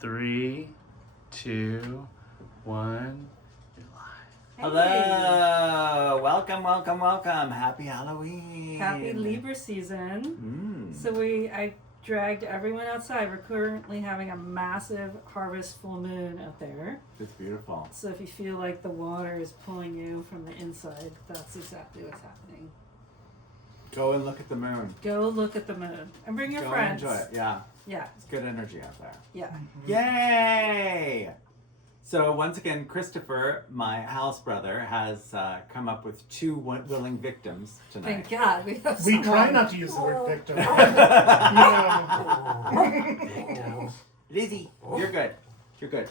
3, 2, 1. You're live. Hello! Welcome. Happy Halloween. Happy Libra season. So I dragged everyone outside. We're currently having a massive harvest full moon out there. It's beautiful. So if you feel like the water is pulling you from the inside, that's exactly what's happening. Go and look at the moon. Go look at the moon. And bring your friends. Enjoy it, yeah. Yeah. It's good energy out there. Yeah. Yay! So once again, Christopher, my house brother, has come up with 2 willing victims tonight. Thank God. We try not to use the word victim. Lizzie, you're good. You're good.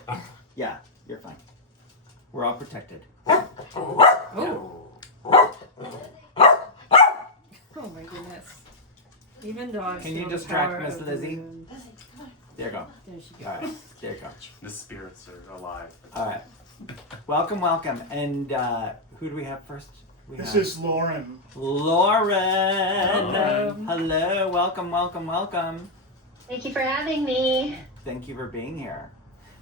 Yeah, you're fine. We're all protected. Oh. Oh my goodness. Even dogs. Can you feel the distract power Miss of the Lizzie? moon. There you go. There she goes. All right, there you go. The spirits are alive. All right. Welcome. And who do we have first? This is Lauren. Lauren. Hello. Welcome. Thank you for having me. Thank you for being here.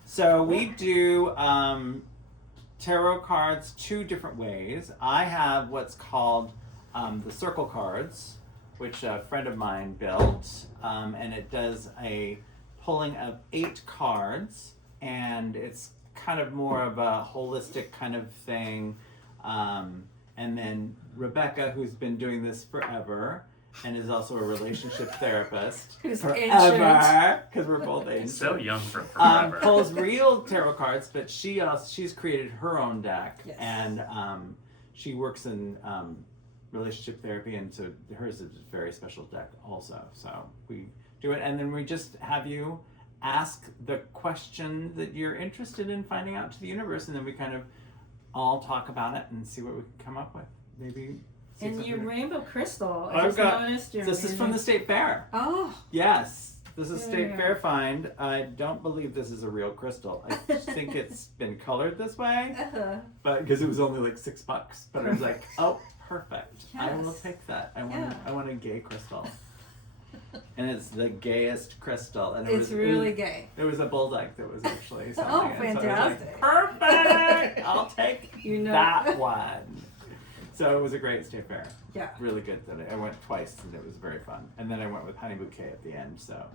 So we do tarot cards 2 different ways. I have what's called the circle cards, which a friend of mine built, and it does a pulling of 8 cards, and it's kind of more of a holistic kind of thing. And then Rebecca, who's been doing this forever, and is also a relationship therapist. Who's forever, because we're both ancient. So young for forever. Pulls real tarot cards, but she's created her own deck, Yes. and she works in relationship therapy, and so hers is a very special deck also. So we do it, and then we just have you ask the question that you're interested in finding out to the universe, and then we kind of all talk about it and see what we can come up with. Maybe. And your rainbow crystal. I've got. Noticed your This is from the state fair. Oh. Yes, this is State Yeah. Fair find. I don't believe this is a real crystal. I think it's been colored this way, but because it was only like $6. But I was like, oh, perfect. I will Yes. take that. I Yeah. want a gay crystal, and it's the gayest crystal. And It's really gay. It was a bulldog that was actually selling Oh, it. So I was like, fantastic. perfect. I'll take You know. that one. So it was a great state fair. Yeah. Really good. I went twice and it was very fun. And then I went with Honey Bouquet at the end, so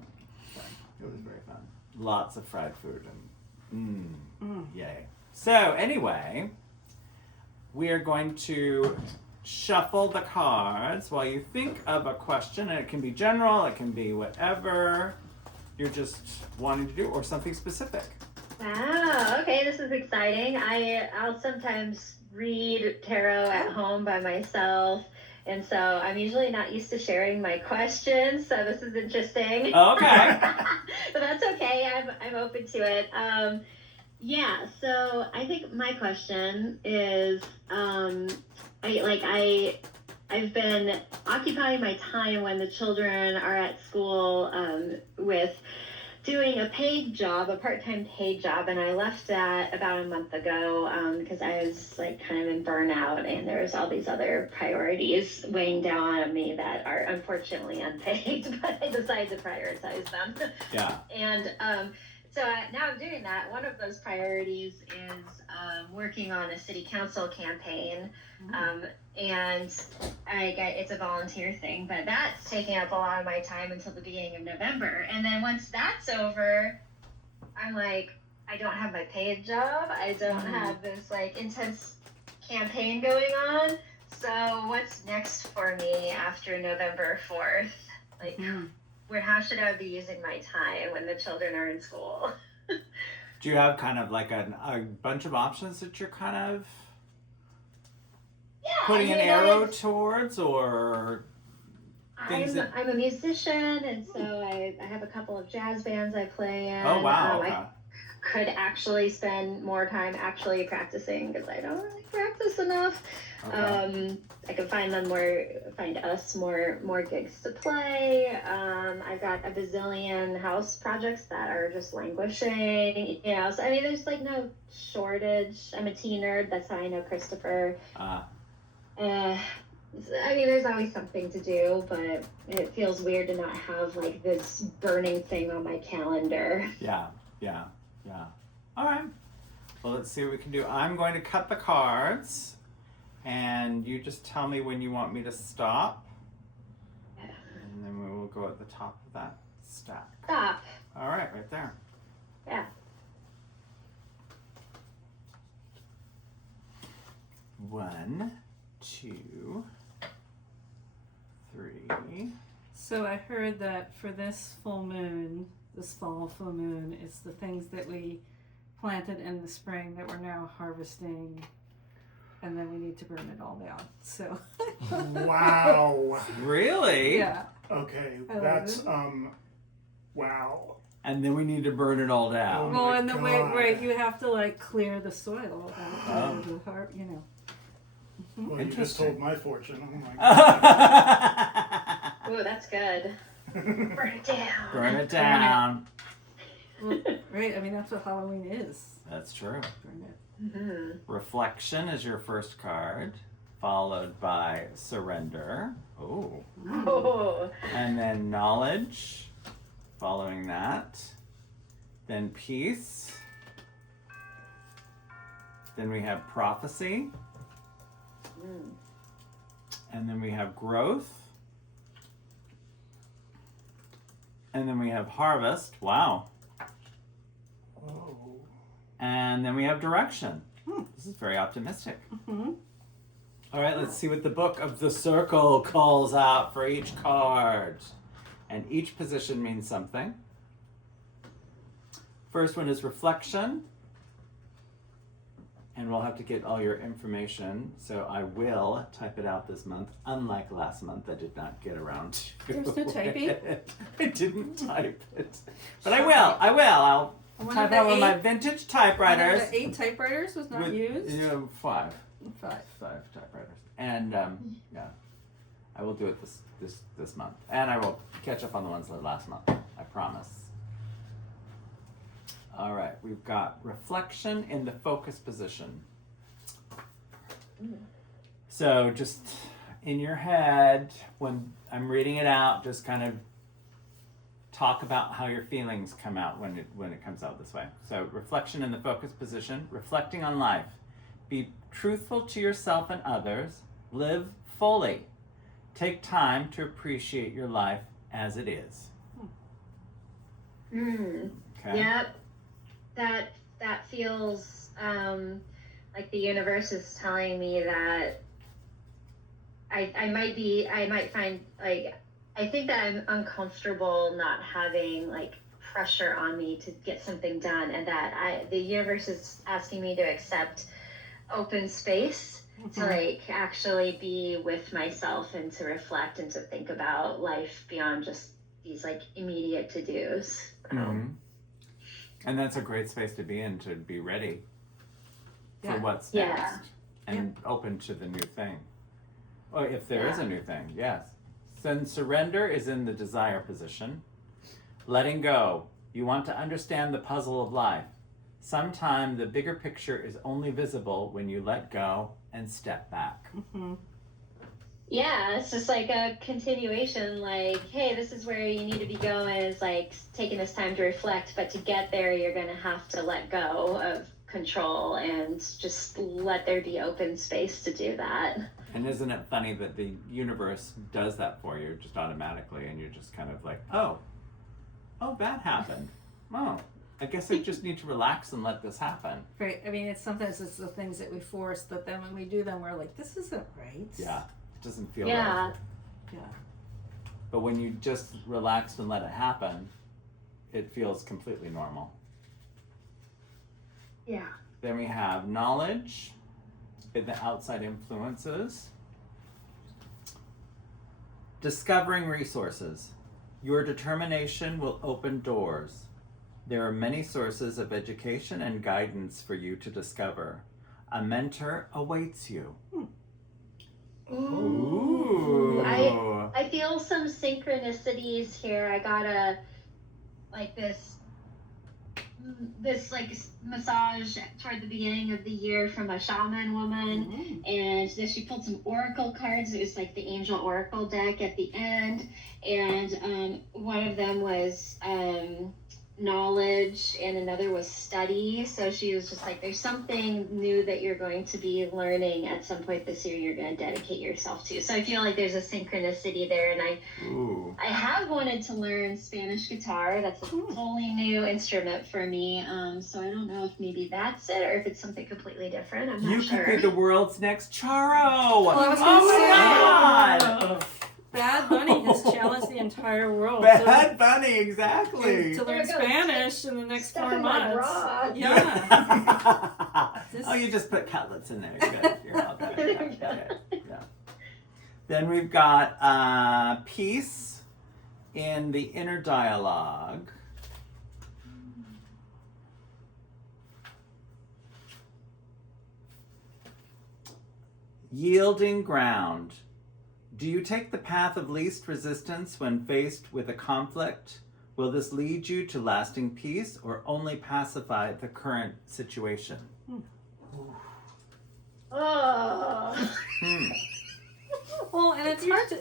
it was very fun. Lots of fried food and yay. So anyway, we are going to shuffle the cards while you think of a question, and it can be general, it can be whatever you're just wanting to do, or something specific. Wow, okay, this is exciting. I'll sometimes read tarot at home by myself, and so I'm usually not used to sharing my questions, so this is interesting. Okay. But that's okay, I'm open to it. Yeah, so I think my question is, I've been occupying my time when the children are at school with doing a paid job, a part-time paid job, and I left that about a month ago because I was like kind of in burnout, and there was all these other priorities weighing down on me that are unfortunately unpaid, but I decided to prioritize them. Yeah. And so now I'm doing that. One of those priorities is working on a city council campaign. And it's a volunteer thing, but that's taking up a lot of my time until the beginning of November. And then once that's over, I'm like, I don't have my paid job. I don't have this like intense campaign going on. So what's next for me after November 4th? Like, how should I be using my time when the children are in school? Do you have kind of like a bunch of options that you're kind of putting an arrow towards, or things I'm a musician, and so I have a couple of jazz bands I play in. Oh wow! Okay. I could actually spend more time actually practicing because I don't really practice enough. Okay. I can find us more gigs to play. I've got a bazillion house projects that are just languishing. So I mean, there's like no shortage. I'm a teen nerd. That's how I know Christopher. I mean, there's always something to do, but it feels weird to not have like this burning thing on my calendar. Yeah. Yeah. All right. Well, let's see what we can do. I'm going to cut the cards, and you just tell me when you want me to stop, and then we will go at the top of that stack. Stop. All right there. Yeah. One, two, three. So I heard that for this full moon, this fall full moon, it's the things that we planted in the spring that we're now harvesting, and then we need to burn it all down. So Wow. Really? yeah. Okay, I love that's it. wow. And then we need to burn it all down. Oh Well, my and the way God. right, you have to like clear the soil out Oh. of the heart, you know. Well, you just Interesting. told my fortune. Oh my God. Ooh, that's good. Burn it down. Burn it down. Well, right. I mean, that's what Halloween is. That's true. Burn it. Mm-hmm. Reflection is your first card, followed by surrender. Oh. Oh. And then knowledge, following that. Then peace. Then we have prophecy. Mm. And then we have growth. And then we have harvest. Wow. Oh. And then we have direction. This is very optimistic. Mm-hmm. All right, let's see what the Book of the Circle calls out for each card. And each position means something. First one is reflection. And we'll have to get all your information. So I will type it out this month. Unlike last month, I did not get around to There's no typing? it. I didn't type it. But I will. I'll One type of the out one of my 8 vintage typewriters. The 8 typewriters was not with, used. You know, 5 5. typewriters. And yeah, I will do it this month. And I will catch up on the ones that last month. I promise. All right, we've got reflection in the focus position. So just in your head, when I'm reading it out, just kind of talk about how your feelings come out when it comes out this way. So reflection in the focus position, reflecting on life. Be truthful to yourself and others. Live fully. Take time to appreciate your life as it is. Mm. Okay? Yep. That feels like the universe is telling me that I might find like I think that I'm uncomfortable not having like pressure on me to get something done, and that the universe is asking me to accept open space to like actually be with myself and to reflect and to think about life beyond just these like immediate to-dos. Mm-hmm. And that's a great space to be in, to be ready for what's next and open to the new thing. Or if there is a new thing, yes. Then surrender is in the desire position. Letting go. You want to understand the puzzle of life. Sometimes the bigger picture is only visible when you let go and step back. Mm-hmm. Yeah, it's just like a continuation, like, hey, this is where you need to be going. It's like taking this time to reflect, but to get there, you're going to have to let go of control and just let there be open space to do that. And isn't it funny that the universe does that for you just automatically, and you're just kind of like, oh, that happened. Oh, I guess I just need to relax and let this happen. Right. I mean, sometimes it's the things that we force, but then when we do them, we're like, this isn't right. Yeah, it doesn't feel right. Yeah. Yeah. But when you just relax and let it happen, it feels completely normal. Yeah. Then we have knowledge in the outside influences. Discovering resources. Your determination will open doors. There are many sources of education and guidance for you to discover. A mentor awaits you. Ooh. I feel some synchronicities here. I got this like massage toward the beginning of the year from a shaman woman, and then she pulled some oracle cards. It was like the angel oracle deck at the end, and one of them was knowledge, and another was study. So she was just like, there's something new that you're going to be learning at some point this year you're going to dedicate yourself to. So I feel like there's a synchronicity there. And I have wanted to learn Spanish guitar. That's a totally new instrument for me. So I don't know if maybe that's it or if it's something completely different. I'm not You sure. could be the world's next Charo. Well, I was oh my gonna God. Bad Bunny has challenged the entire world Bad Bunny, exactly. to learn There we go. Spanish in the next Stuck 4 in my months. bra. Yeah. Oh, you just put cutlets in there. You're good. You're all good. There we Okay, go. okay, yeah. Then we've got peace in the inner dialogue. Yielding ground. Do you take the path of least resistance when faced with a conflict? Will this lead you to lasting peace or only pacify the current situation? Oh. Well, and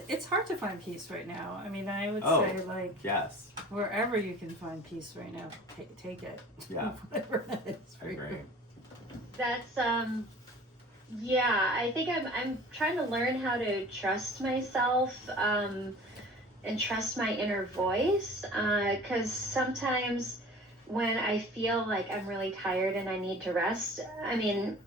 it's hard to find peace right now. I mean, I would Oh. say like Yes. wherever you can find peace right now, take it. Yeah. Whatever that is. I agree. That's yeah, I think I'm trying to learn how to trust myself and trust my inner voice, because sometimes when I feel like I'm really tired and I need to rest, I mean,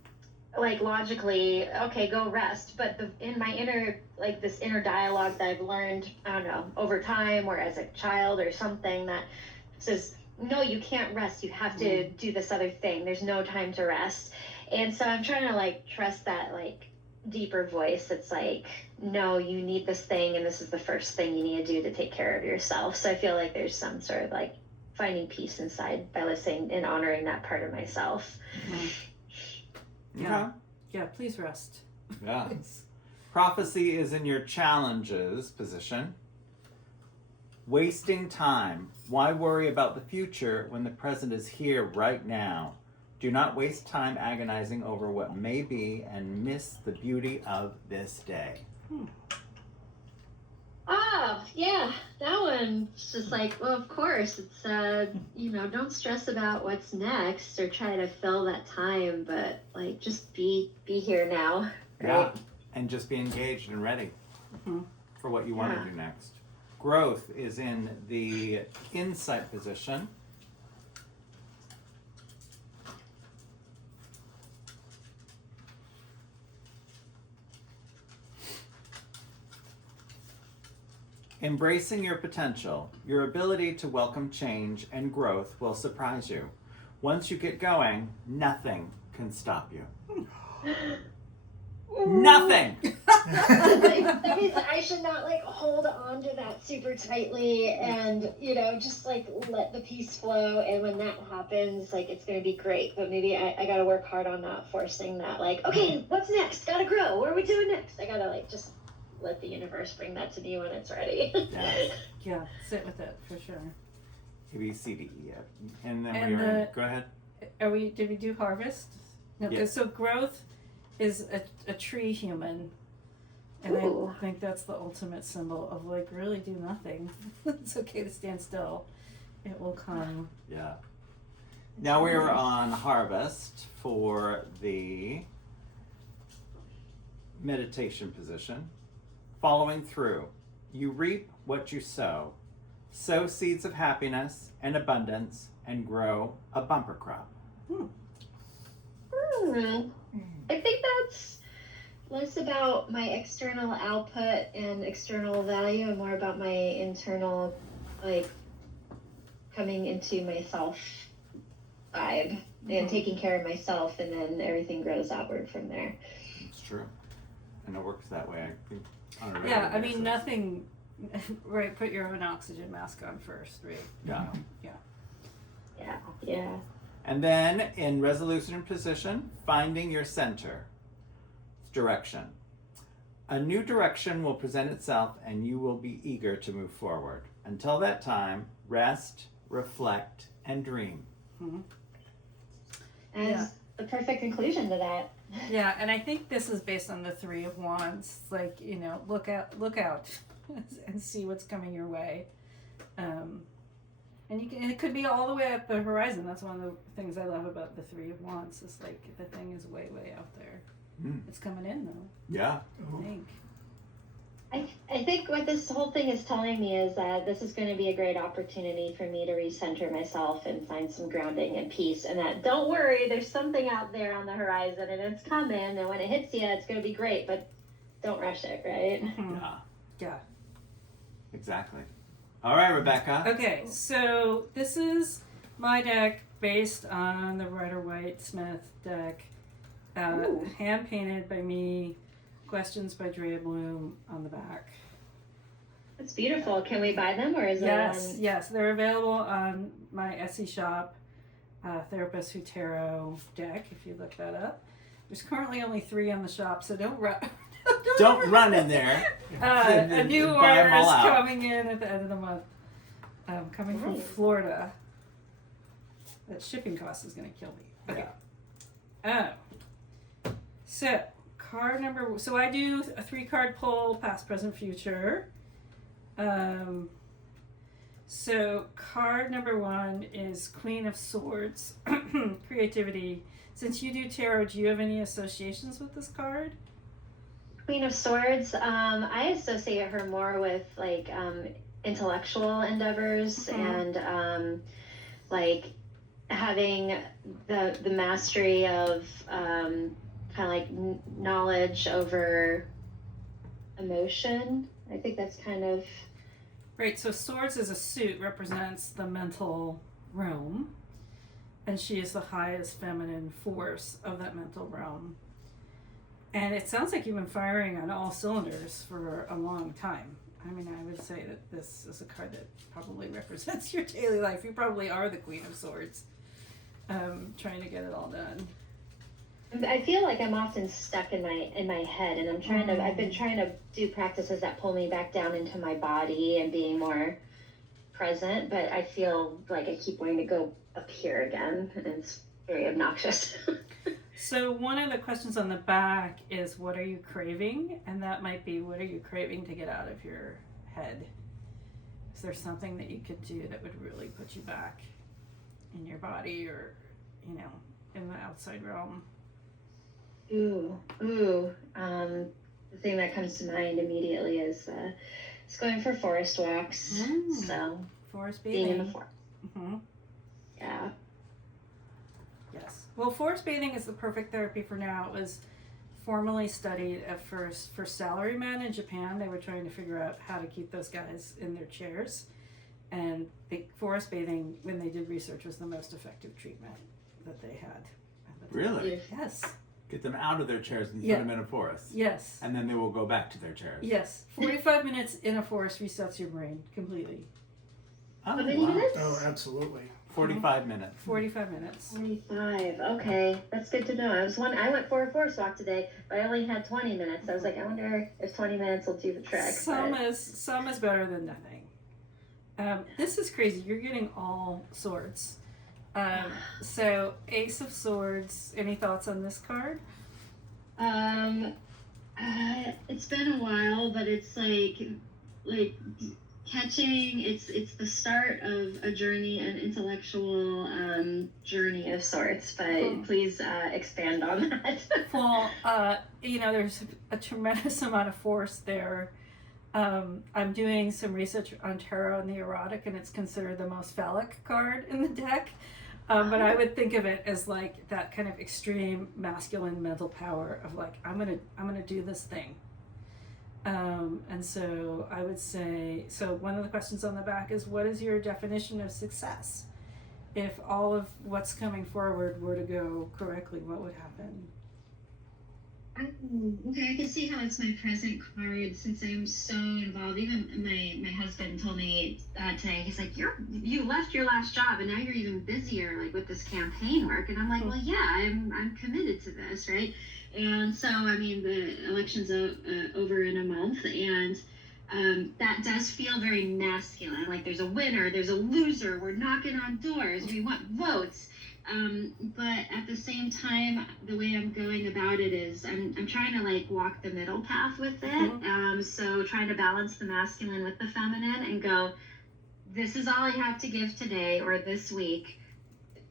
like logically, okay, go rest, but in my inner, like this inner dialogue that I've learned, I don't know, over time or as a child or something that says, no, you can't rest, you have to do this other thing, there's no time to rest. And so I'm trying to like trust that like deeper voice that's like, no, you need this thing and this is the first thing you need to do to take care of yourself. So I feel like there's some sort of like finding peace inside by listening and honoring that part of myself. Yeah. Yeah, please rest. Yeah. Prophecy is in your challenges position. Wasting time. Why worry about the future when the present is here right now? Do not waste time agonizing over what may be and miss the beauty of this day. Oh, yeah, that one's just like, well, of course, it's, you know, don't stress about what's next or try to fill that time, but like just be here now, right? Yeah. And just be engaged and ready for what you want to do next. Growth is in the insight position. Embracing your potential, your ability to welcome change and growth will surprise you. Once you get going, nothing can stop you. Nothing! That means I should not like hold on to that super tightly and, you know, just like let the peace flow. And when that happens, like it's going to be great. But maybe I got to work hard on not forcing that. Like, okay, what's next? Got to grow. What are we doing next? I got to like just let the universe bring that to me when it's ready. Yes. Yeah, sit with it for sure. A, B, C, D, E, F. And then And we were go ahead. Did we do harvest? No, Yes. so growth is a tree human. And Ooh. I think that's the ultimate symbol of like really do nothing. It's okay to stand still. It will come. Yeah. Now we are on harvest for the meditation position. Following through, you reap what you sow. Sow seeds of happiness and abundance and grow a bumper crop. I think that's less about my external output and external value and more about my internal, like, coming into myself vibe and taking care of myself, and then everything grows outward from there. It's true. And it works that way. I think on a Yeah, regular I mean basis. nothing. Right, put your own oxygen mask on first, right? Yeah. Yeah. And then in resolution position, finding your center. Direction. A new direction will present itself and you will be eager to move forward. Until that time, rest, reflect, and dream. And Yeah. the perfect conclusion to that. Yeah, and I think this is based on the Three of Wands. Like, you know, look out, and see what's coming your way. And it could be all the way at the horizon. That's one of the things I love about the Three of Wands. Is like the thing is way, way out there. It's coming in though. Yeah. I think. I think what this whole thing is telling me is that this is going to be a great opportunity for me to recenter myself and find some grounding and peace. And that, don't worry, there's something out there on the horizon and it's coming. And when it hits you, it's going to be great, but don't rush it, right? Yeah. Yeah. Exactly. All right, Rebecca. Okay, so this is my deck based on the Rider-Waite-Smith deck, hand painted by me. Questions by Drea Bloom on the back. It's beautiful. Can we buy them, or is Yes, they're available on my Etsy shop, Therapist Who Tarot deck. If you look that up, there's currently only 3 on the shop, so don't run. Don't run in there. A new Buy 'em order is all out. coming in at the end of the month. Coming from Florida. That shipping cost is going to kill me. Okay. So card number. So I do a 3-card pull, past, present, future. So card number 1 is Queen of Swords, creativity. Since you do tarot, do you have any associations with this card? Queen of Swords. I associate her more with like intellectual endeavors and like having the mastery of kind of like knowledge over emotion. I think that's kind of Right, so swords as a suit represents the mental realm, and she is the highest feminine force of that mental realm. And it sounds like you've been firing on all cylinders for a long time. I mean, I would say that this is a card that probably represents your daily life. You probably are the Queen of Swords, trying to get it all done. I feel like I'm often stuck in my head, and I've been trying to do practices that pull me back down into my body and being more present, but I feel like I keep wanting to go up here again, and it's very obnoxious. So one of the questions on the back is, what are you craving? And that might be, what are you craving to get out of your head? Is there something that you could do that would really put you back in your body, or, you know, in the outside realm? The thing that comes to mind immediately is going for forest walks. So Forest bathing. being in the forest. Mm-hmm. Yeah. Yes. Well, forest bathing is the perfect therapy for now. It was formally studied at first for salarymen in Japan. They were trying to figure out how to keep those guys in their chairs. And the forest bathing, when they did research, was the most effective treatment that they had. Really? Yes. Get them out of their chairs and put them in a forest. Yes. And then they will go back to their chairs. Yes. 45 minutes in a forest resets your brain completely. Oh, How many wow. minutes? Oh, absolutely. 45 minutes. 45 minutes. 25. Okay, that's good to know. I went for a forest walk today, but I only had 20 minutes. I was like, I wonder if 20 minutes will do the trick. Some is better than nothing. This is crazy. You're getting all swords. So Ace of Swords. Any thoughts on this card? It's been a while, but it's like catching. It's the start of a journey, an intellectual journey of sorts. But please expand on that. Well, you know, there's a tremendous amount of force there. I'm doing some research on tarot and the erotic, and it's considered the most phallic card in the deck. But I would think of it as like that kind of extreme masculine mental power of like, I'm gonna do this thing. And so I would say, so one of the questions on the back is, what is your definition of success? If all of what's coming forward were to go correctly, what would happen? Okay, I can see how it's my present card since I'm so involved. Even my husband told me today, he's like, you left your last job and now you're even busier like with this campaign work. And I'm like, well, yeah, I'm committed to this, right? And so, I mean, the election's over in a month, and that does feel very masculine. Like there's a winner, there's a loser, we're knocking on doors, we want votes. But at the same time, the way I'm going about it is I'm trying to like walk the middle path with it. So trying to balance the masculine with the feminine and go, this is all I have to give today or this week.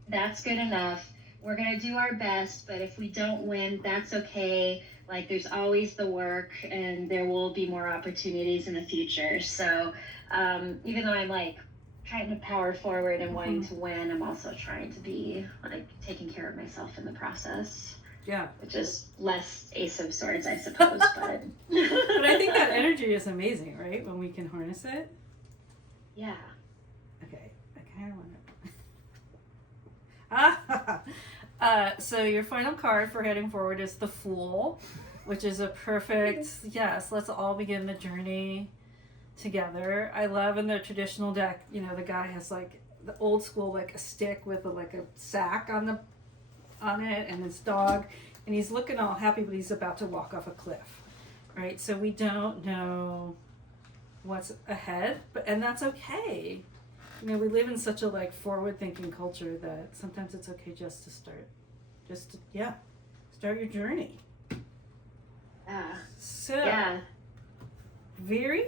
That's good enough. We're going to do our best, but if we don't win, that's okay. Like, there's always the work, and there will be more opportunities in the future. So even though I'm like trying to power forward and wanting to win, I'm also trying to be like taking care of myself in the process. Yeah. Which is less Ace of Swords, I suppose. But But I think that energy is amazing, right? When we can harness it. yeah. Okay, I kind of want to. So your final card for heading forward is the Fool, which is a perfect, yes, let's all begin the journey together. I love in the traditional deck, you know, the guy has like the old school, like a stick with like a sack on it and his dog, and he's looking all happy, but he's about to walk off a cliff, right? So we don't know what's ahead, and that's okay. You know, we live in such a like forward-thinking culture that sometimes it's okay just to start your journey. Yeah. So Yeah. very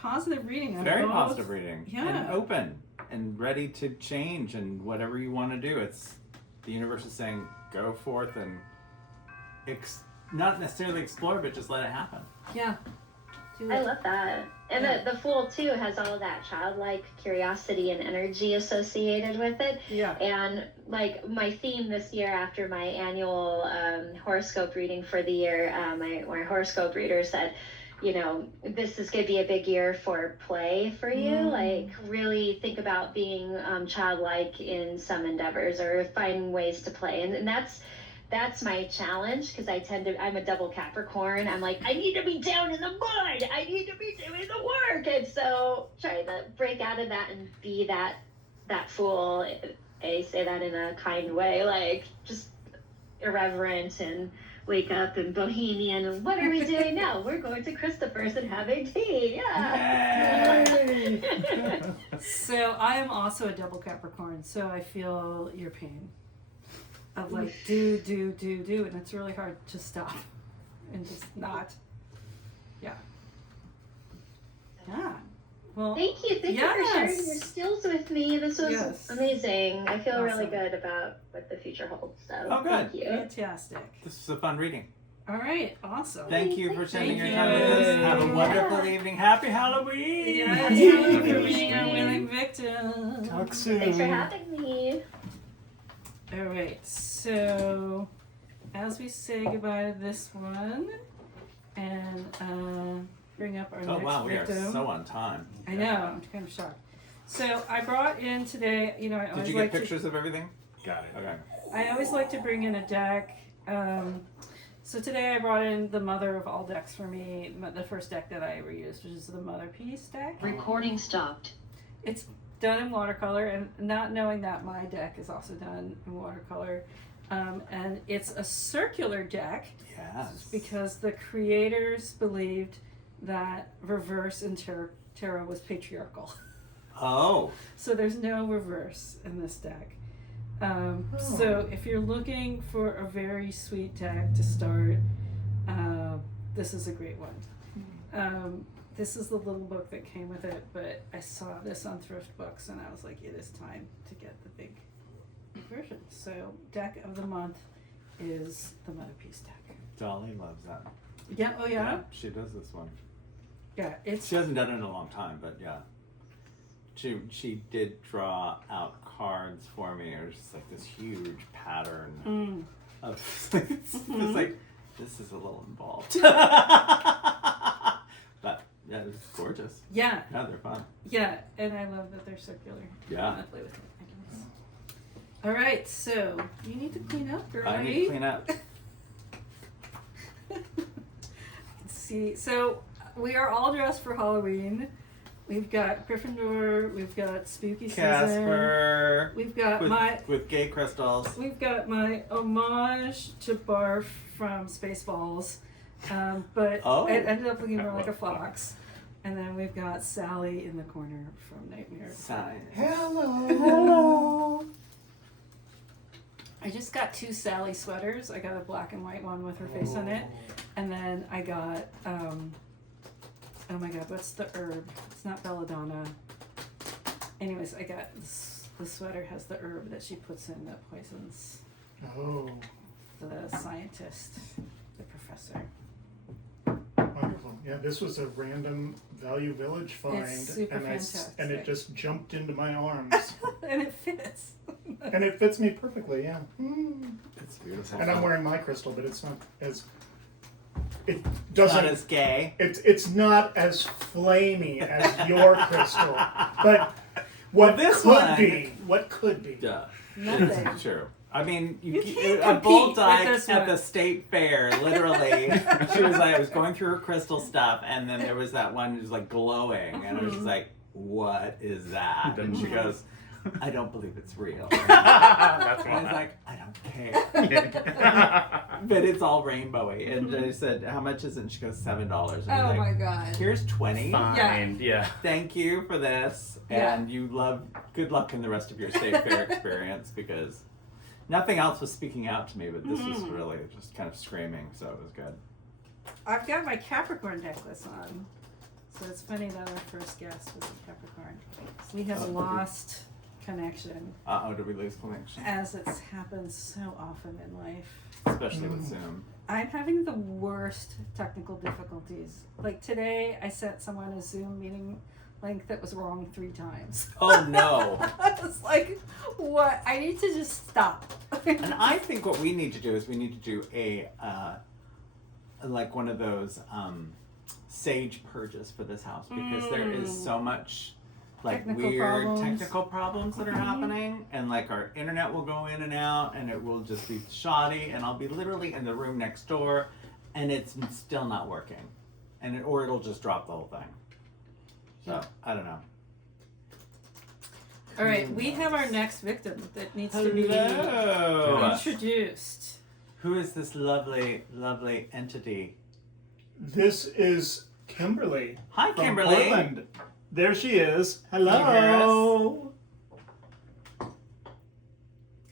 positive reading. On Very both. positive reading. Yeah. And open and ready to change and whatever you want to do. It's the universe is saying go forth and not necessarily explore, but just let it happen. Yeah. Do I it. love that. And the Fool, too, has all that childlike curiosity and energy associated with it. Yeah. And, like, my theme this year after my annual horoscope reading for the year, my horoscope reader said, you know, this is going to be a big year for play for you. Like, really think about being childlike in some endeavors or finding ways to play. And that's my challenge, because I'm a double Capricorn. I'm like, I need to be down in the mud. I need to be doing the work. And so trying to break out of that and be that fool. I say that in a kind way, like just irreverent and wake up and bohemian. And what are we doing now? We're going to Christopher's and having tea. Yeah. Yay! So I am also a double Capricorn, so I feel your pain. Of like do, and it's really hard to stop and just not. Yeah. Well, Thank you for sharing your skills with me. This was amazing. I feel really good about what the future holds. So Oh, good. Thank you. Fantastic. This is a fun reading. All right, awesome. Thank you for spending your Thank time with us. you. Have a wonderful evening. Happy Halloween! Yes, thank you for being our willing victim. Talk soon. Thanks for having me. All right, so as we say goodbye to this one and bring up our Oh next wow, we are victim. so on time. I know, I'm kind of shocked. So I brought in today, you know, I Did always you get like pictures of everything? Got it. Okay. I always like to bring in a deck. So today I brought in the mother of all decks for me, the first deck that I ever used, which is the Mother Piece deck. Recording stopped. It's done in watercolor, and not knowing that my deck is also done in watercolor. And it's a circular deck Yes. because the creators believed that reverse in tarot was patriarchal. Oh. So there's no reverse in this deck. So if you're looking for a very sweet deck to start, this is a great one. This is the little book that came with it, but I saw this on Thrift Books and I was like, it is time to get the big version. So deck of the month is the Mother Piece deck. Dolly loves that. Yeah, oh yeah? She does this one. Yeah, it's... She hasn't done it in a long time, but yeah. She did draw out cards for me. It was just like this huge pattern of it's like this is a little involved. But yeah, it's gorgeous. Yeah. Yeah, they're fun. Yeah, and I love that they're circular. Yeah. I play with it, I guess. All right, so you need to clean up, girlie. I need to clean up. See, so we are all dressed for Halloween. We've got Gryffindor. We've got Spooky Casper. Season. We've got with gay crystals. We've got my homage to Barf from Spaceballs, but it ended up looking more like a fox. And then we've got Sally in the corner from Nightmare. Sally. Hello. I just got 2 Sally sweaters. I got a black and white one with her face on it, and then I got oh my god, what's the herb? It's not belladonna. anyways, I got this. The sweater has the herb that she puts in that poisons Oh, the scientist, the professor. wonderful. Yeah, this was a random Value Village find. super and and it fantastic. just jumped into my arms. And it fits. And it fits me perfectly, yeah. It's beautiful. And I'm wearing my crystal, but it's not as... It Not doesn't... as gay. It's not as flamey as your crystal. But what this could one- be... What could be... Duh. Nothing. It's true. I mean, You can't a bull compete with dyke this at one. the state fair, literally. She was like, I was going through her crystal stuff, and then there was that one that was like glowing, and I was just like, what is that? And she goes, I don't believe it's real. That's And I was like, I don't care. But it's all rainbowy. And I said, how much is it? And she goes, $7. And I was Oh like, my god. here's 20. Fine. Yeah. Thank you for this. Yeah. And good luck in the rest of your state fair experience, because nothing else was speaking out to me, but this was really just kind of screaming, so it was good. I've got my Capricorn necklace on. So it's funny that our first guest was a Capricorn. We have lost connection, Uh-oh, did we lose connection? as it's happened so often in life. Especially with Zoom. I'm having the worst technical difficulties. Like today, I sent someone a Zoom meeting link that was wrong 3 times. Oh no. I was like, what? I need to just stop. And I think what we need to do is we need to do a like one of those sage purges for this house, because there is so much like Technical weird problems. technical problems that are happening, and like our internet will go in and out, and it will just be shoddy, and I'll be literally in the room next door, and it's still not working, and or it'll just drop the whole thing. So I don't know. All right, we have our next victim that needs to be Hello. introduced. Who is this lovely, lovely entity? This is Kimberly. Hi, From Kimberly. Portland. There she is. Can you hear Hello.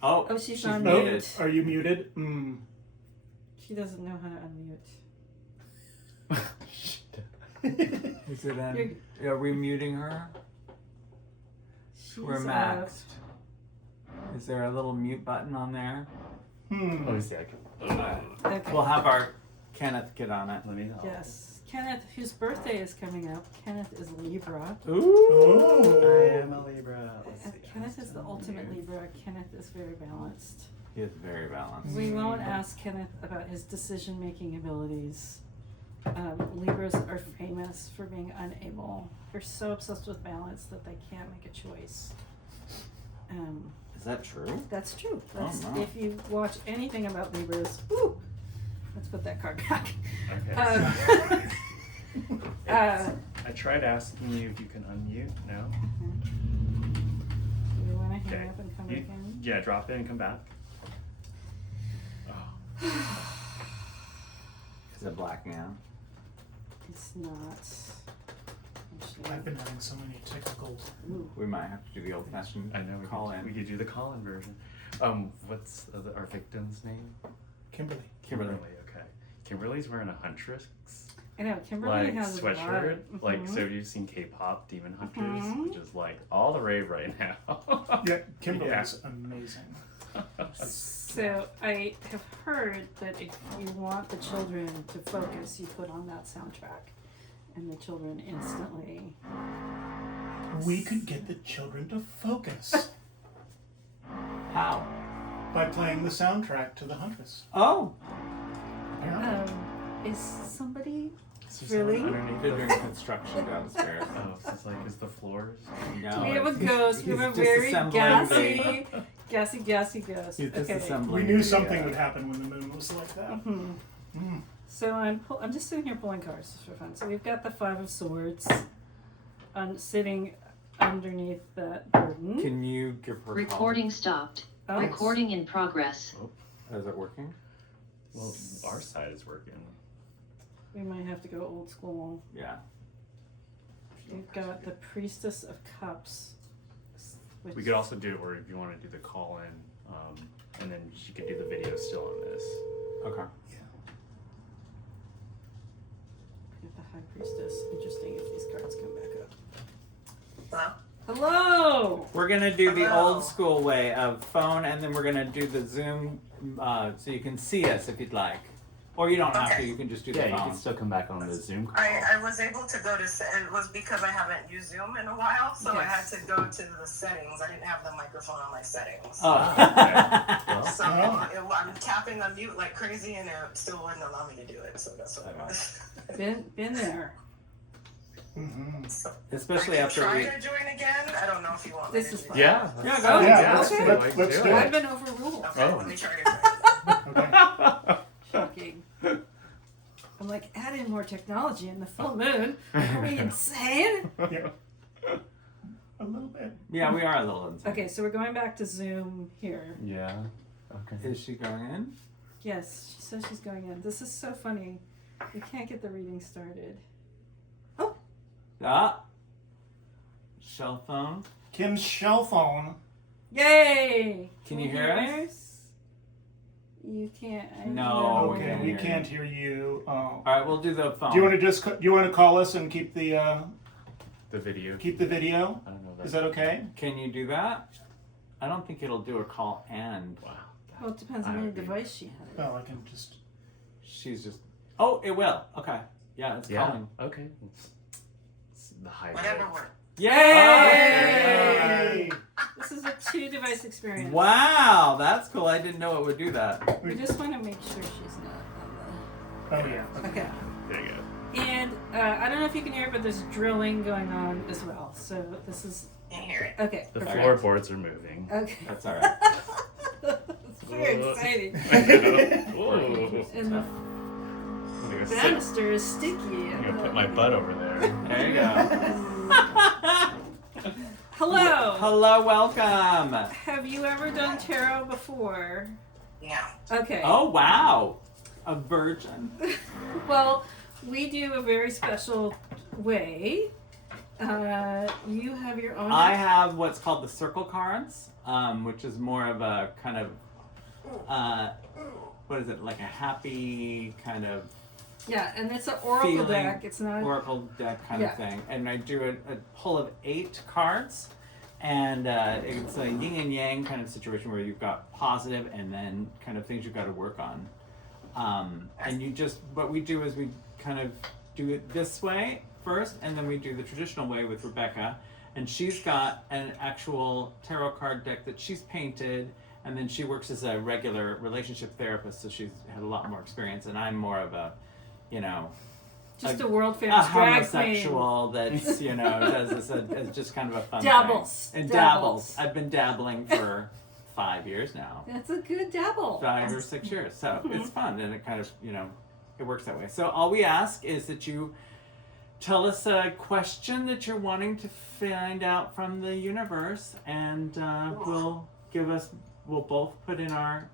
Oh, she's on on muted. mute. Are you muted? She doesn't know how to unmute. Is it in? Are we muting her? She's We're maxed. Is there a little mute button on there? Oh, is that? Okay. We'll have our Kenneth get on it. Let me know. Yes. Kenneth, whose birthday is coming up. Kenneth is Libra. Ooh. I am a Libra. Let's see. Kenneth is the ultimate Libra. Kenneth is very balanced. He is very balanced. We won't ask Kenneth about his decision-making abilities. Libras are famous for being unable. They're so obsessed with balance that they can't make a choice. Is that true? That's true. Oh, That's, no. If you watch anything about Libras, woo, let's put that card back. Okay. I tried asking you if you can unmute. No. Do you want to hang Okay. up and come You- back in? Yeah, drop in and come back. Oh. Is it black now? It's not. I've been having so many technical... Ooh. We might have to do the old-fashioned I know. call in. We could do the call-in version. What's our victim's name? Kimberly. Kimberly. Okay. Kimberly's wearing a Huntress I know, Kimberly like has a sweatshirt. vibe. Like, Mhm. so you've seen K-pop Demon Hunters, Mhm. which is like all the rave right now. Yeah, Kimberly's amazing. So I have heard that if you want the children to focus, you put on that soundtrack, and the children instantly. We could get the children to focus How? by playing the soundtrack to The Huntress. Oh! Yeah. Is somebody Is there Really? someone underneath They're the- doing construction downstairs. Oh, so it's like, is the floors? No, we have a he's- ghost? We he's have a very disassembling gassy ghost. He's Okay. disassembling We knew the, something would happen when the moon was like that. Mhm. Mm. So I'm just sitting here pulling cards just for fun. So we've got the 5 of Swords, sitting underneath that burden. Can you give her a call? Recording stopped. Oh, Recording in progress. Is it working? Well, our side is working. we might have to go old school. Yeah. We've got the Priestess of Cups. Which We could also do it where if you want to do the call-in, and then she could do the video still on this. Okay. we have the High Priestess. Interesting if these cards come back up. Hello. We're gonna do the Hello. old school way of phone, and then we're gonna do the Zoom, so you can see us if you'd like, or you don't have to. Okay. You can just do the Yeah, you phone. can still come back on the Zoom call. I was able to go to, it was because I haven't used Zoom in a while, so I had to go to the settings. I didn't have the microphone on my settings. Oh. Well, So Oh. I'm tapping on mute like crazy and it still wouldn't allow me to do it, so that's what it was. Been there. Mhm. So Especially I can after try we. to join again. I don't know if you want This me to is do fine. yeah. Yeah, that's- go. Yeah, Okay. let's do I've it. been overruled. Okay, Oh. let me try to join. Okay. Shocking. I'm like, add in more technology in the full moon. Are we insane? Yeah. A little bit. Yeah, we are a little insane. Okay, so we're going back to Zoom here. Yeah. Okay. Is she going in? Yes, she says she's going in. This is so funny. We can't get the reading started. Ah. Shell phone. Kim's shell phone. Yay! Can you hear us? us? You can't. I No, know. we Okay, can't we hear can't hear you. Oh. All right, we'll do the phone. Do you want to do you want to call us and keep the The video. video? I don't know. Is that okay? Can you do that? I don't think it'll do a call and Wow. Well, it depends on I what would be- device she has. Well, I can just. she's just. Oh, it will. Okay. Yeah, it's Yeah. calling. Okay. It's the hybrid. Whatever works. Yay! Yay! This is a 2-device experience. Wow, that's cool. I didn't know it would do that. We just want to make sure she's not on Oh yeah. the. Okay. There you go. And I don't know if you can hear it, but there's drilling going on as well. So this is Can't hear it. okay. The perfect. floorboards are moving. Okay. That's all right. It's very exciting. Whoa. And the I'm gonna go sit. banister is sticky. I'm gonna put my butt over there. There you go. Hello. Hello, welcome. Have you ever done tarot before? No. Okay. Oh, wow. A virgin. Well, we do a very special way. You have your own. I have what's called the circle cards, which is more of a kind of, what is it, like a happy kind of Yeah, and it's an oracle feeling deck. It's not. oracle deck kind Yeah. of thing. And I do a pull of 8 cards, and it's a yin and yang kind of situation where you've got positive and then kind of things you've got to work on. And you just, what we do is we kind of do it this way first, and then we do the traditional way with Rebecca. And she's got an actual tarot card deck that she's painted, and then she works as a regular relationship therapist, so she's had a lot more experience. And I'm more of a, you know, Just a a world a famous drag queen. homosexual that's, you know, does this as just kind of a fun Dabbles. thing. And Dabbles. dabbles. I've been dabbling for 5 years now. That's a good dabble. 5 or 6 years. So Mm-hmm. it's fun, and it kind of, you know, it works that way. So all we ask is that you tell us a question that you're wanting to find out from the universe, and we'll both put in our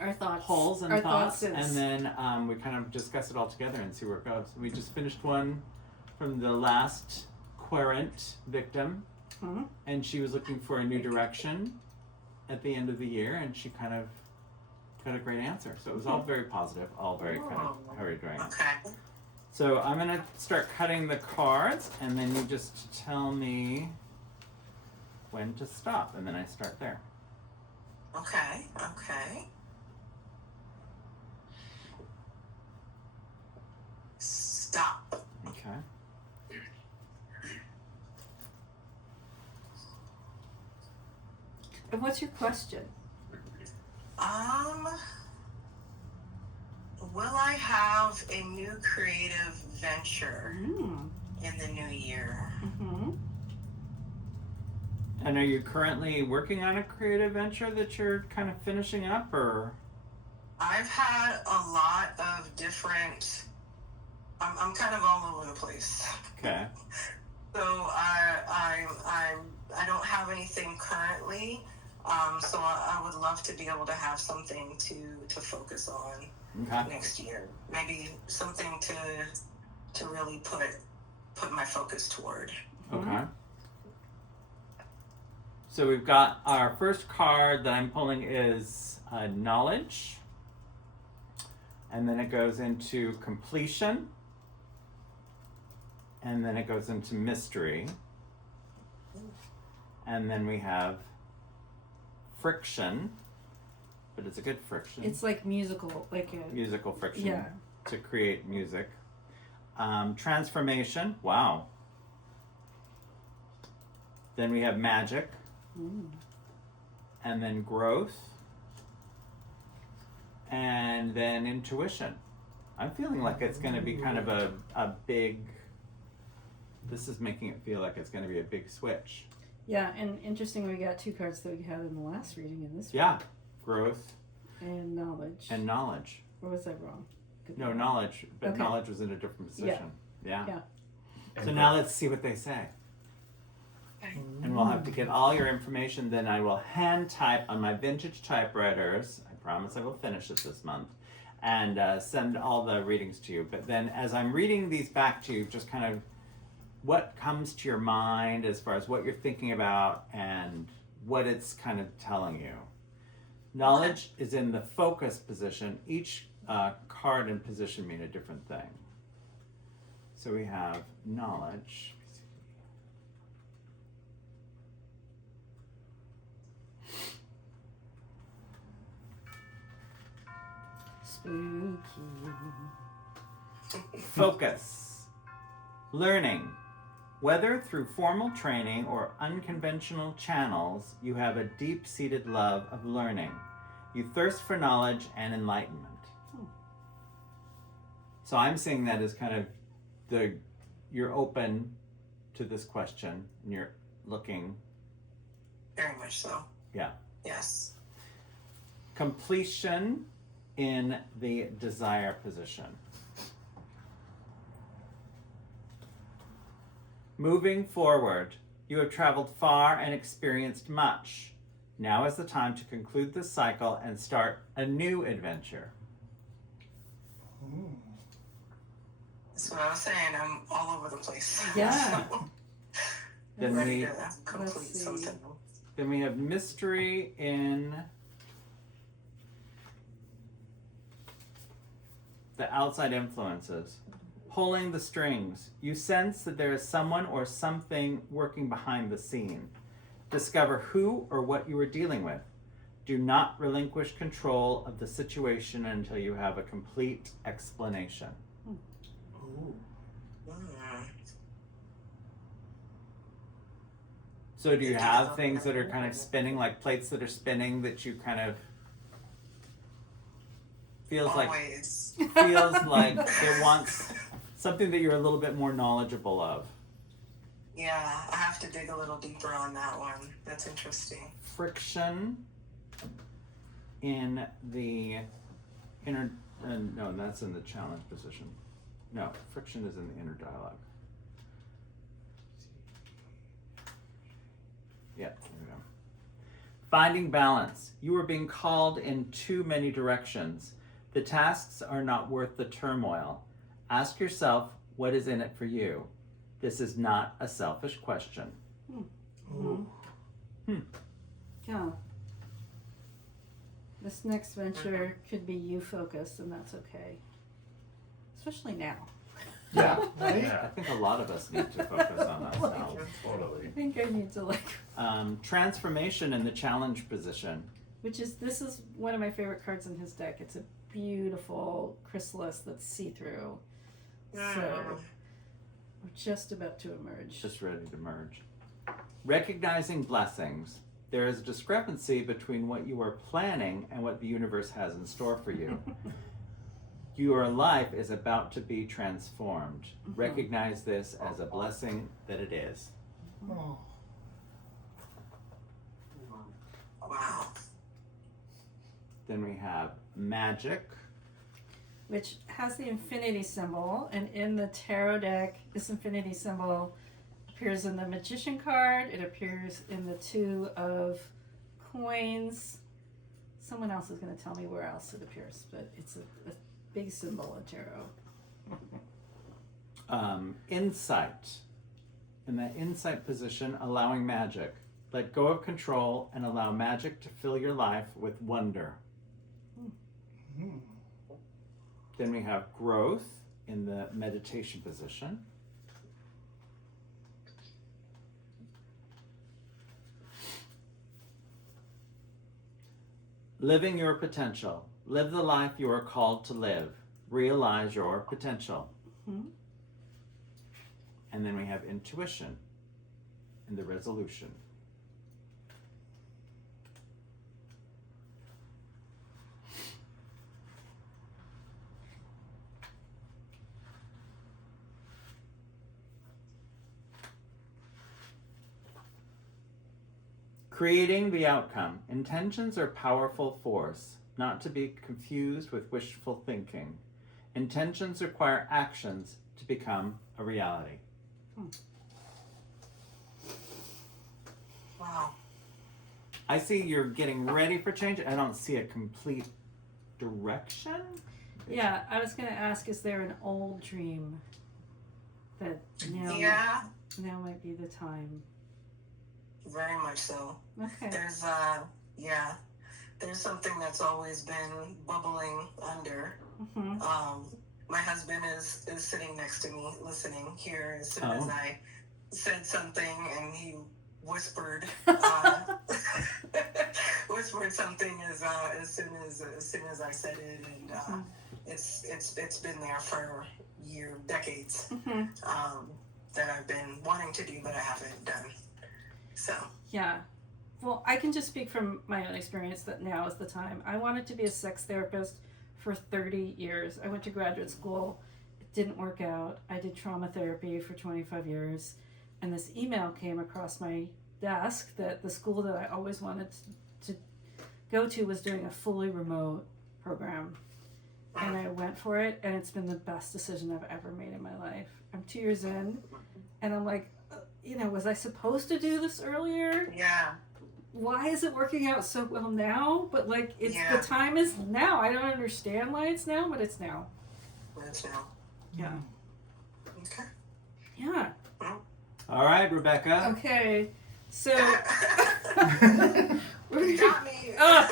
Our thoughts. polls and Our thoughts, is- and then we kind of discuss it all together and see where it goes. We just finished one from the last querent victim, Mhm. and she was looking for a new direction at the end of the year, and she kind of got a great answer. So it was all very positive, all very kind of very great. Okay. So I'm gonna start cutting the cards, and then you just tell me when to stop, and then I start there. Okay. Okay. Stop. Okay. And what's your question? Will I have a new creative venture Mm. in the new year? Mm-hmm. And are you currently working on a creative venture that you're kind of finishing up, or? I've had a lot of different. I'm kind of all over the place. Okay. So I don't have anything currently. So I would love to be able to have something to focus on Okay. next year. Maybe something to really put my focus toward. Okay. So we've got our first card that I'm pulling is knowledge, and then it goes into completion, and then it goes into mystery, And then we have friction, but it's a good friction. It's like musical, like a Musical friction yeah. to create music. Transformation, wow. Then we have magic, and then growth, and then intuition. I'm feeling like it's going to be kind of a big, this is making it feel like it's going to be a big switch. Yeah, and interesting, we got 2 cards that we had in the last reading in this Yeah, growth and knowledge. and knowledge. Or was I wrong? Good No, one. knowledge, but Okay. knowledge was in a different position. Yeah. Yeah. So now let's see what they say. And we'll have to get all your information. Then I will hand type on my vintage typewriters. I promise I will finish it this month. And send all the readings to you. But then as I'm reading these back to you, just kind of what comes to your mind as far as what you're thinking about and what it's kind of telling you. Knowledge is in the focus position. Each card and position mean a different thing. So we have knowledge. Spooky. Focus. Learning. Whether through formal training or unconventional channels, you have a deep-seated love of learning. You thirst for knowledge and enlightenment. So I'm seeing that as kind of you're open to this question and you're looking. Very much so. Yeah. Yes. Completion in the desire position. Moving forward, you have traveled far and experienced much. Now is the time to conclude this cycle and start a new adventure. That's what I was saying. I'm all over the place. Yeah. Then Ready we, to complete see. something. then we have mystery in the outside influences. Pulling the strings. You sense that there is someone or something working behind the scene. Discover who or what you are dealing with. Do not relinquish control of the situation until you have a complete explanation. So do you have things that are kind of spinning, like plates that are spinning that you kind of feels like it wants something that you're a little bit more knowledgeable of? Yeah, I have to dig a little deeper on that one. That's interesting. Friction in the inner, no, that's in the challenge position. No, friction is in the inner dialogue. Yeah, there we go. Finding balance. You are being called in too many directions. The tasks are not worth the turmoil. Ask yourself, what is in it for you? This is not a selfish question. Yeah. This next venture could be you focused, and that's okay. Especially now. Yeah, Right? Yeah. I think a lot of us need to focus on ourselves. Totally. I think I need to Transformation in the challenge position. this is one of my favorite cards in his deck. It's a beautiful chrysalis that's see-through. So we're just about to emerge. Just ready to merge. Recognizing blessings. There is a discrepancy between what you are planning and what the universe has in store for you. Your life is about to be transformed. Recognize this as a blessing that it is. Oh. Wow. Then we have magic. Which has the infinity symbol, and in the tarot deck, this infinity symbol appears in the magician card, it appears in the 2 of coins. Someone else is going to tell me where else it appears, but it's a big symbol in tarot. Insight. In that insight position, allowing magic. Let go of control and allow magic to fill your life with wonder. Then we have growth in the meditation position. Living your potential. Live the life you are called to live. Realize your potential. Mhm. And then we have intuition and the resolution. Creating the outcome. Intentions are powerful force, not to be confused with wishful thinking. Intentions require actions to become a reality. Wow. I see you're getting ready for change. I don't see a complete direction. Yeah, I was going to ask, is there an old dream that Yeah, now might be the time? very much so. Okay. There's there's something that's always been bubbling under. Mhm. My husband is sitting next to me, listening here. As soon Oh. as I said something, and he whispered, whispered something as soon as I said it, and it's been there for decades. Mhm. That I've been wanting to do, but I haven't done. So. Yeah. Well, I can just speak from my own experience that now is the time. I wanted to be a sex therapist for 30 years. I went to graduate school. It didn't work out. I did trauma therapy for 25 years. And this email came across my desk that the school that I always wanted to go to was doing a fully remote program. And I went for it, and it's been the best decision I've ever made in my life. I'm 2 years in, and I'm like, was I supposed to do this earlier? Yeah. Why is it working out so well now? But it's Yeah. the time is now. I don't understand why it's now, but it's now. That's now. Yeah. Okay. Yeah. All right, Rebecca. Okay. So You got me. I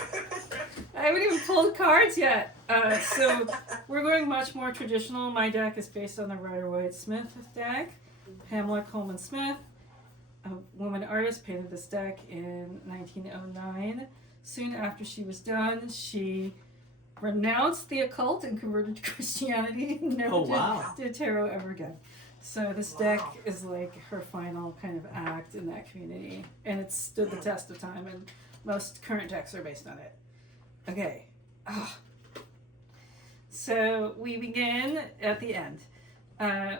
haven't even pulled cards yet. So we're going much more traditional. My deck is based on the Rider-Waite-Smith deck. Pamela Coleman Smith, a woman artist, painted this deck in 1909. Soon after she was done, she renounced the occult and converted to Christianity. Never did tarot ever again. So this deck is like her final kind of act in that community, and it's stood the test of time, and most current decks are based on it. Okay. So we begin at the end.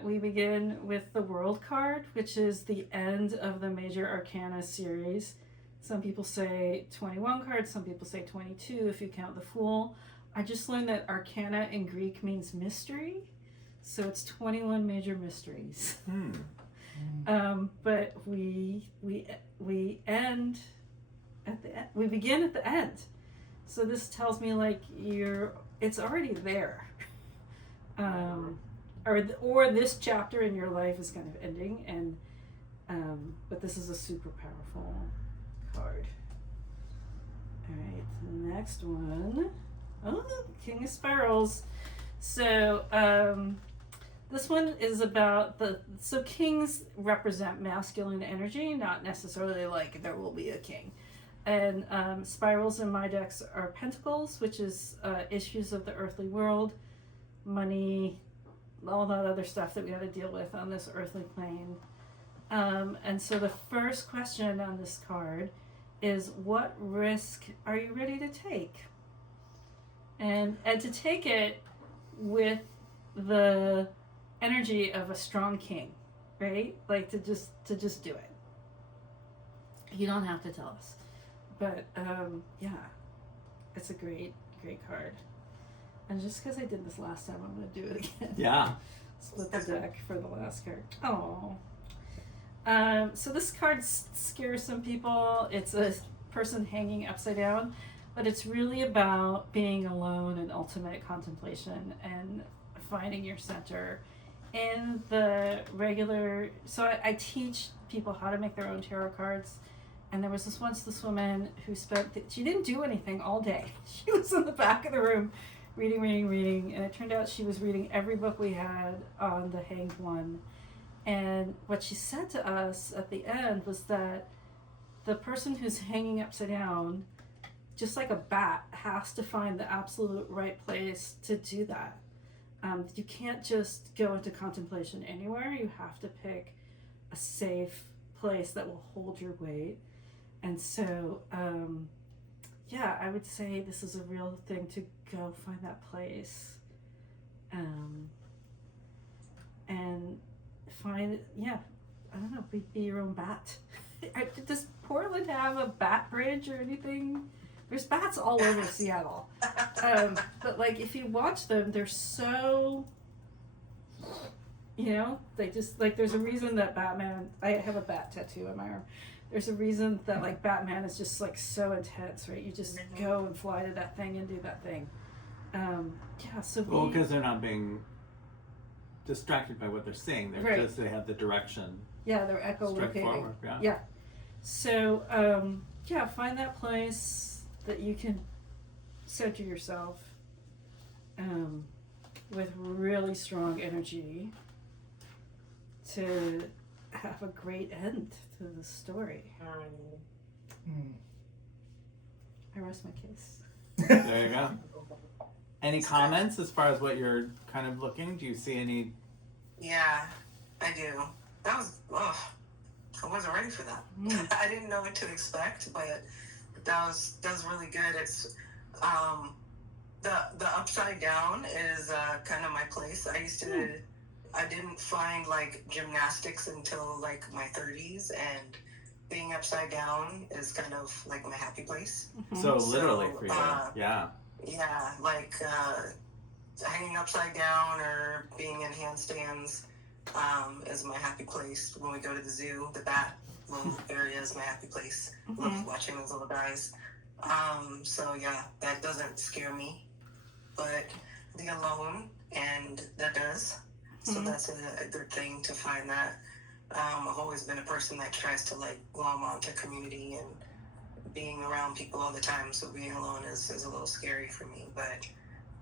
We begin with the World card, which is the end of the Major Arcana series. Some people say 21 cards, some people say 22 if you count the Fool. I just learned that Arcana in Greek means mystery, so it's 21 major mysteries. But we end at the end. We begin at the end. So this tells me it's already there. Or this chapter in your life is kind of ending, and but this is a super powerful card. All right, the next one. Oh, King of Spirals. So this one is about so kings represent masculine energy, not necessarily like there will be a king. And spirals in my decks are pentacles, which is issues of the earthly world, money, all that other stuff that we got to deal with on this earthly plane. And so the first question on this card is, what risk are you ready to take? And to take it with the energy of a strong king, right? Like to just do it. You don't have to tell us, but yeah, it's a great card. And just because I did this last time, I'm going to do it again. Yeah. Split the deck for the last card. Oh. So this card scares some people. It's a person hanging upside down, but it's really about being alone and ultimate contemplation and finding your center. In the regular, so I teach people how to make their own tarot cards. And there was this woman who she didn't do anything all day. She was in the back of the room reading, and it turned out she was reading every book we had on the Hanged One. And what she said to us at the end was that the person who's hanging upside down just like a bat, has to find the absolute right place to do that. You can't just go into contemplation anywhere. You have to pick a safe place that will hold your weight. And so, yeah, I would say this is a real thing to go find that place. And find, yeah, I don't know, be your own bat. Does Portland have a bat bridge or anything? There's bats all over Seattle. But like, if you watch them, they're so, you know, they just, like, there's a reason that Batman, I have a bat tattoo on my arm. There's a reason that, like, Batman is just, like, so intense, right? You just go and fly to that thing and do that thing. Yeah, so Well, because they're not being distracted by what they're seeing. They're Right. just, they have the direction. yeah, they're Straight echolocating. forward, yeah. Yeah. So, yeah, find that place that you can center yourself with really strong energy to have a great end to the story. I rest my case. There you go. Any comments as far as what you're kind of looking? Do you see any? Yeah, I do. That was, I wasn't ready for that. I didn't know what to expect, but that was really good. It's the upside down is kind of my place. I didn't find like gymnastics until like my 30s, and being upside down is kind of like my happy place. So literally for you, yeah. Yeah, like hanging upside down or being in handstands is my happy place. When we go to the zoo, the bat little area is my happy place. Love watching those little guys. So yeah, that doesn't scare me, but the alone, and that does. So that's a good thing to find that. I've always been a person that tries to like glom onto community and being around people all the time, so being alone is a little scary for me, but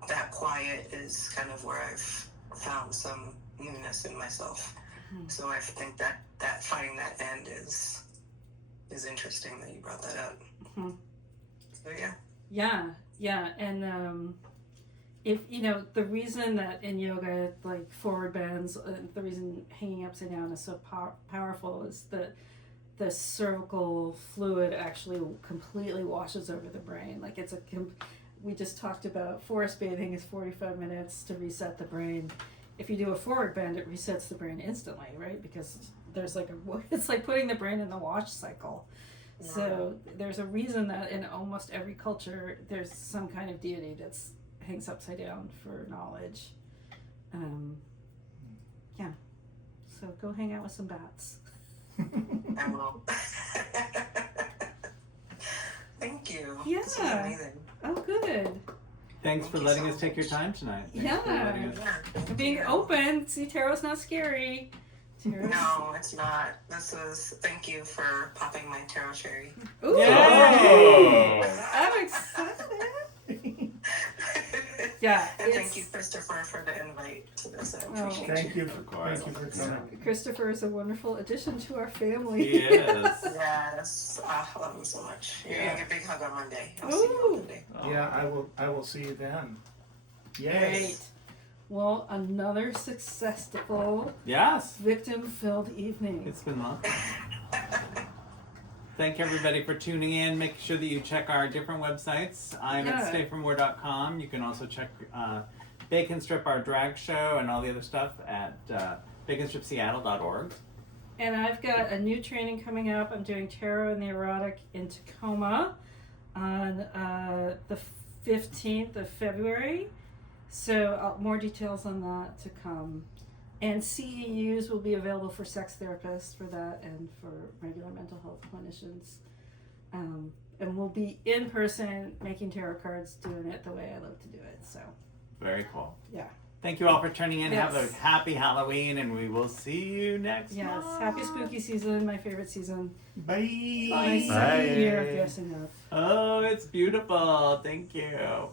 that quiet is kind of where I've found some newness in myself. So I think that finding that end is interesting that you brought that up. So Yeah, and if you know, the reason that in yoga, like forward bends, the reason hanging upside down is so powerful is that the cervical fluid actually completely washes over the brain. Like it's we just talked about forest bathing is 45 minutes to reset the brain. If you do a forward bend, it resets the brain instantly, right? Because there's like it's like putting the brain in the wash cycle. So there's a reason that in almost every culture there's some kind of deity that's hangs upside down for knowledge. Yeah. So go hang out with some bats. I will. Thank you. Yeah. This was amazing. Oh, good. Thanks for Thank you letting so us take your much. time tonight. Thanks Yeah. for letting us- Thank Being you. open. See, tarot's not scary. Tarot's... No, it's not. Thank you for popping my tarot cherry. Ooh. Yay! I'm excited. Yeah. And thank it's- you, Christopher, for the invite to this. I Oh. appreciate Thank you. Of course. Thank you for coming. Christopher is a wonderful addition to our family. He is. Yes, I love him so much. You're Yeah. gonna get a big hug on Monday. I'll see you on Ooh. Monday. Yeah, I will see you then. Great. Yes. Well, another successful Yes. victim-filled evening. It's been lovely. Thank everybody for tuning in. Make sure that you check our different websites. I'm at stayformore.com. You can also check Bacon Strip, our drag show, and all the other stuff at baconstripseattle.org. And I've got a new training coming up. I'm doing Tarot and the Erotic in Tacoma on the 15th of February. So more details on that to come. And CEUs will be available for sex therapists for that and for regular mental health clinicians. And we'll be in person making tarot cards, doing it the way I love to do it. So, Very cool. yeah. Thank you all for tuning in. Yes. Have a happy Halloween, and we will see you next Yes. month. Happy spooky season, my favorite season. Bye. Nice Bye. year of dressing up. Oh, it's beautiful. Thank you.